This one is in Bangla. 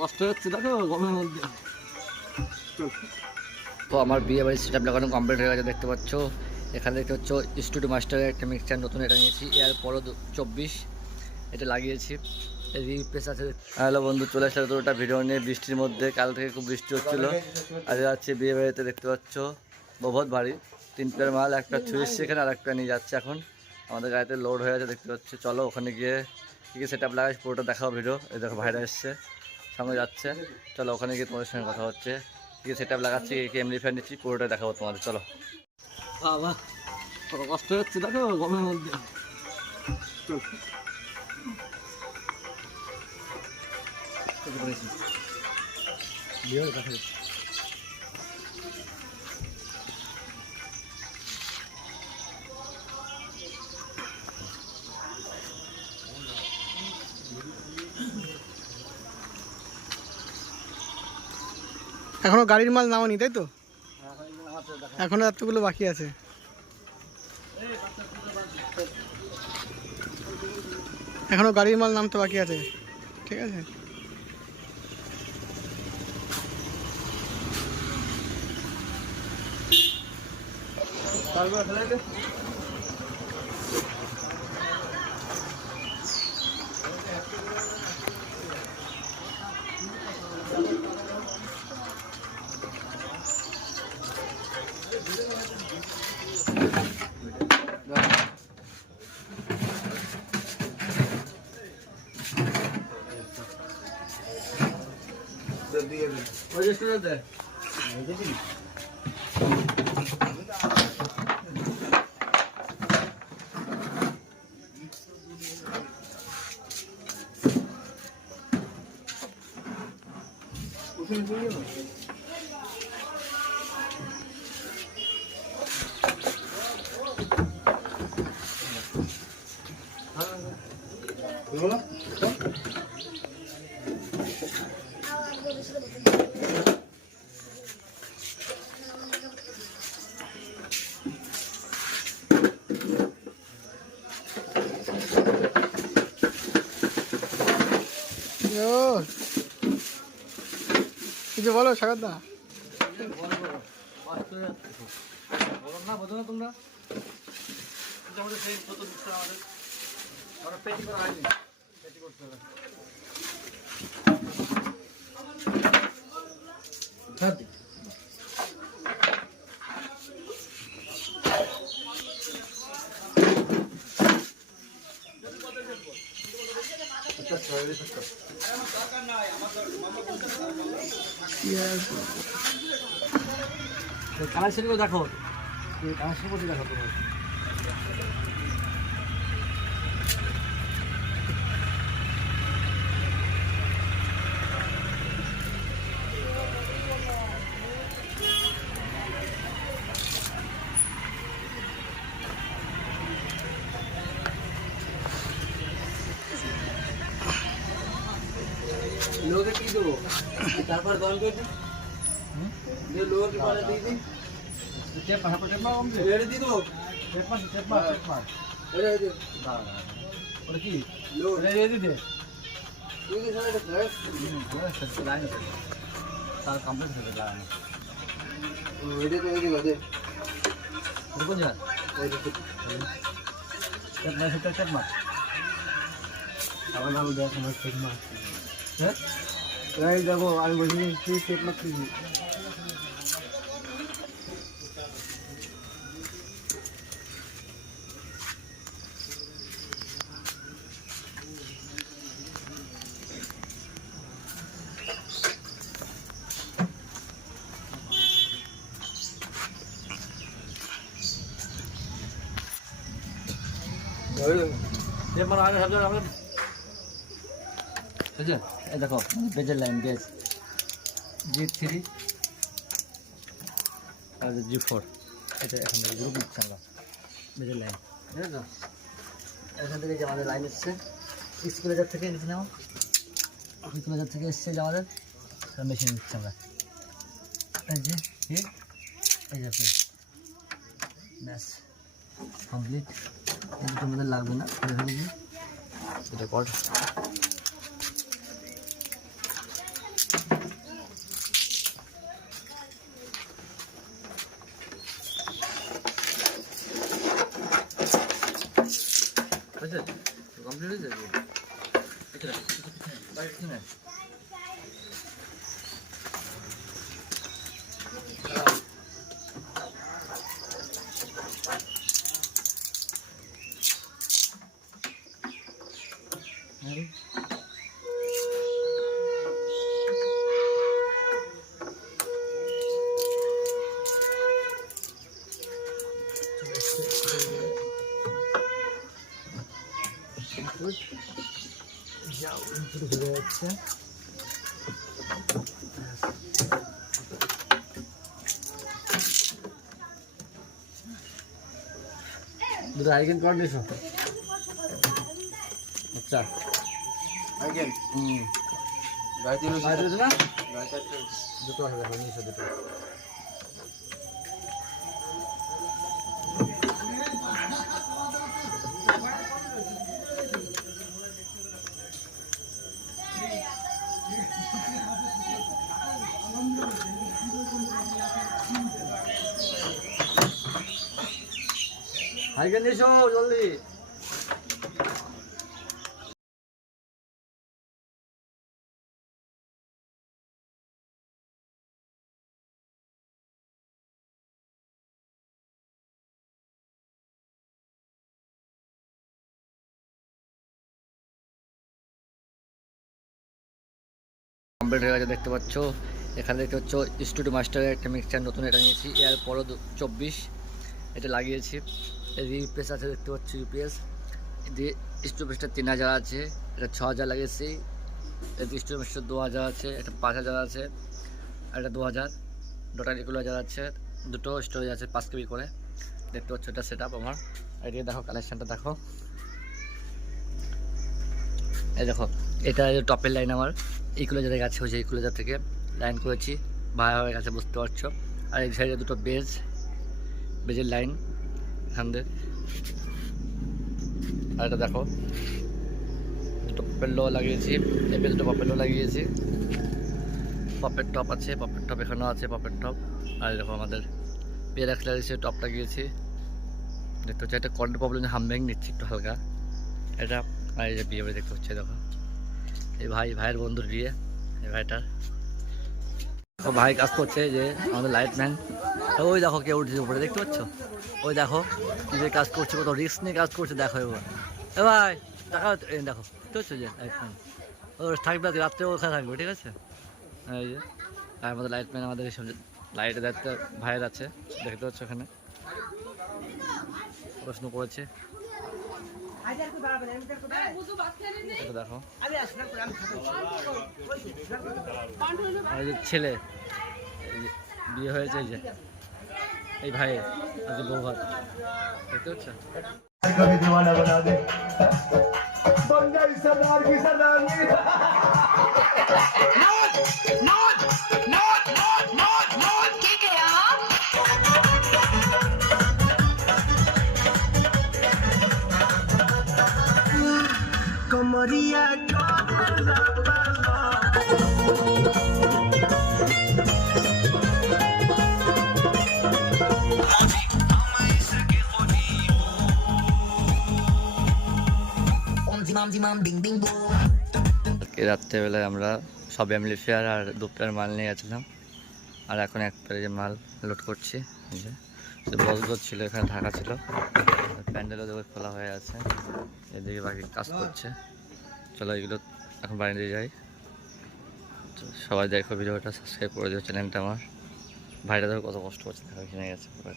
কষ্ট তো আমার বিয়ে বাড়ির সেট আপ লাগানো কমপ্লিট হয়ে গেছে, দেখতে পাচ্ছ। এখানে দেখতে পাচ্ছ স্টুডিও মাস্টারের একটা মিক্সচার নতুন এটা নিয়েছি এর পরও চব্বিশ, এটা লাগিয়েছি। রিপ্লেস আছে। হ্যালো বন্ধু, চলে আসলে তো ওটা ভিডিও নিয়ে। বৃষ্টির মধ্যে, কাল থেকে খুব বৃষ্টি হচ্ছিল। আজ যাচ্ছে বিয়ে বাড়িতে, দেখতে পাচ্ছ। বহুত ভারী। তিন পেয়ার মাল, একটা ছুঁয়ে সেখানে আর একটা নিয়ে যাচ্ছে এখন। আমাদের গাড়িতে লোড হয়ে আছে, দেখতে পাচ্ছ। চলো ওখানে গিয়ে কী কী সেট আপ লাগাই পুরোটা দেখাও ভিডিও এই দেখো ভাইরা এসছে সামনে যাচ্ছে। চলো ওখানে গিয়ে তোমাদের সঙ্গে কথা হচ্ছে। কী সেট আপ লাগাচ্ছি কি এমনি ফ্যান নিচ্ছি পুরোটা দেখাবো তোমাদের চলো। বাবা কষ্ট হচ্ছে দেখো গরমের মধ্যে। এখনও গাড়ির মাল নামানি, তাই তো? এখনও এতগুলো বাকি আছে। এখনও গাড়ির মাল নামতে বাকি আছে, ঠিক আছে? যে শুনে দে ও কিছু বলো সাগর দা হয়ে যাচ্ছে খুব। না তোমরা পেটি করা হয়নি পেটি করতে হবে হ্যাঁ দি। কানেকশনগুলো দেখো কানেকশন করতে দেখো তোমার লোকে কি দেবো তারপর গরম করে দিই দিয়ে লোকে পরে দিয়ে দিই টেপ মার টেপ মার কমছে রেডি দিয়ে দেবো টেপ মার টেপ মার টেপ মার ওরে ওরে দাঁড়া ওরে কি লো রেডি দে তুই কি সারা ফ্রেশ হুম ফ্রেশ তো লাইন আছে তার কমপ্লিট হয়ে গেল রেডি তো রেডি করে দে কোন জায়গা ওই দেখো টেপ মার টেপ টেপ মার আবার নাম দেখ আমার টেপ মার হ্যাঁ এই দেখো আমি বলছি তুই টেপ মার তুই টেপ এই দেখো বেজের লাইন বেজ জি থ্রি আর জি ফোর এটা এখান থেকে গ্রুপ আমরা বেজের লাইন বুঝেছ? এখান থেকে যে আমাদের লাইন এসছে স্কুলেজার থেকে এসেছে না স্কুলেজার থেকে এসছে যে আমাদের মেশিন নিচ্ছে আমরা। এই যে এই যে ব্যাস কমপ্লিট এই দুটো আমাদের লাগবে না এটা কর 맞아. 깜짝이야 이거. 얘들아, 빨리 팀에. 응? siya. दुध आइगेन गर्दैछु अच्छा आइगेन गाई दिनु गाई दुई दुई দিছো জলদি কমপ্লিট হয়ে গেছে দেখতে পাচ্ছ, এখানে দেখতে পাচ্ছ স্টুডিও মাস্টারের একটা মিক্সচার নতুন এটা নিয়েছি এর পরও চব্বিশ। এটা লাগিয়েছি। রিপ্রেস আছে, দেখতে পাচ্ছ ইউপিএস স্টুডিও তিন হাজার আছে, এটা ছ হাজার লাগিয়েছি এটা মাস্টার দু হাজার আছে, এটা পাঁচ হাজার আছে এটা দু হাজার। টোটাল এগুলো হাজার আছে দুটো স্টোরেজ আছে পাঁচ কেবি করে। দেখতে পাচ্ছ এটা সেট আপ আমার এদিকে দেখো কানেকশানটা দেখো। এই দেখো, এটা টপের লাইন আমার। যাদের গাছে হয়েছে এইগুলো থেকে লাইন করেছি। ভাড়া হয়ে গেছে বুঝতে পারছ। আর এই সাইডে দুটো বেজ বেজের লাইন এখান দিয়ে আর এটা দেখো, দুটো পপেলো লাগিয়েছি এবার দুটো পপেলো লাগিয়েছি। পপের টপ আছে পপের টপ এখানেও আছে পপের টপ আর দেখো আমাদের পেয়ার অ্যাক্সলারিসের টপ লাগিয়েছি দেখতে হচ্ছে একটা কন্ট্রোল প্রবলেম হামব্যাং নিচ্ছি একটু হালকা। এটা, আর এই যে বিয়ে বাড়ি দেখতে হচ্ছে, দেখো। এই ভাই, ভাইয়ের বন্ধুর বিয়ে, এই ভাইটার। ভাই কাজ করছে যে আমাদের লাইট ম্যান ওই দেখো কেউ উঠছে উপরে, দেখতে পাচ্ছ? ওই দেখো যে কাজ করছে, কত রিস্ক নিয়ে কাজ করছে, দেখো এবার। এ ভাই, দেখো দেখো, দেখতে পাচ্ছ যে লাইট ম্যান ও থাকবে রাত্রে ওখানে থাকবে, ঠিক আছে? এই যে আমাদের লাইট ম্যান আমাদের এইসব লাইটের দায়িত্ব ভাইয়ের আছে দেখতে পাচ্ছ ওখানে প্রশ্ন করেছে। দেখো। ছেলে বিয়ে হয়েছে যে এই ভাই আজ বউ ভাত। দেখতে পাচ্ছ? সরদার আজকে রাত্রেবেলায় আমরা সব ফ্যামিলি ফেয়ার আর দু প্লেয়ার মাল নিয়ে গেছিলাম। আর এখন এক প্লেয়ারে মাল লোড করছি। বসগজ ছিল, এখানে ঢাকা ছিল। প্যান্ডেলও দেখো খোলা হয়ে আছে। এদিকে বাকি কাজ করছে। চলো এগুলো এখন বাড়িতে যাই। তো সবাই দেখো ভিডিওটা সাবস্ক্রাইব করে দিও চ্যানেলটা আমার। ভাইটা দেখো কত কষ্ট করছে, দেখো কিনে গেছে। করে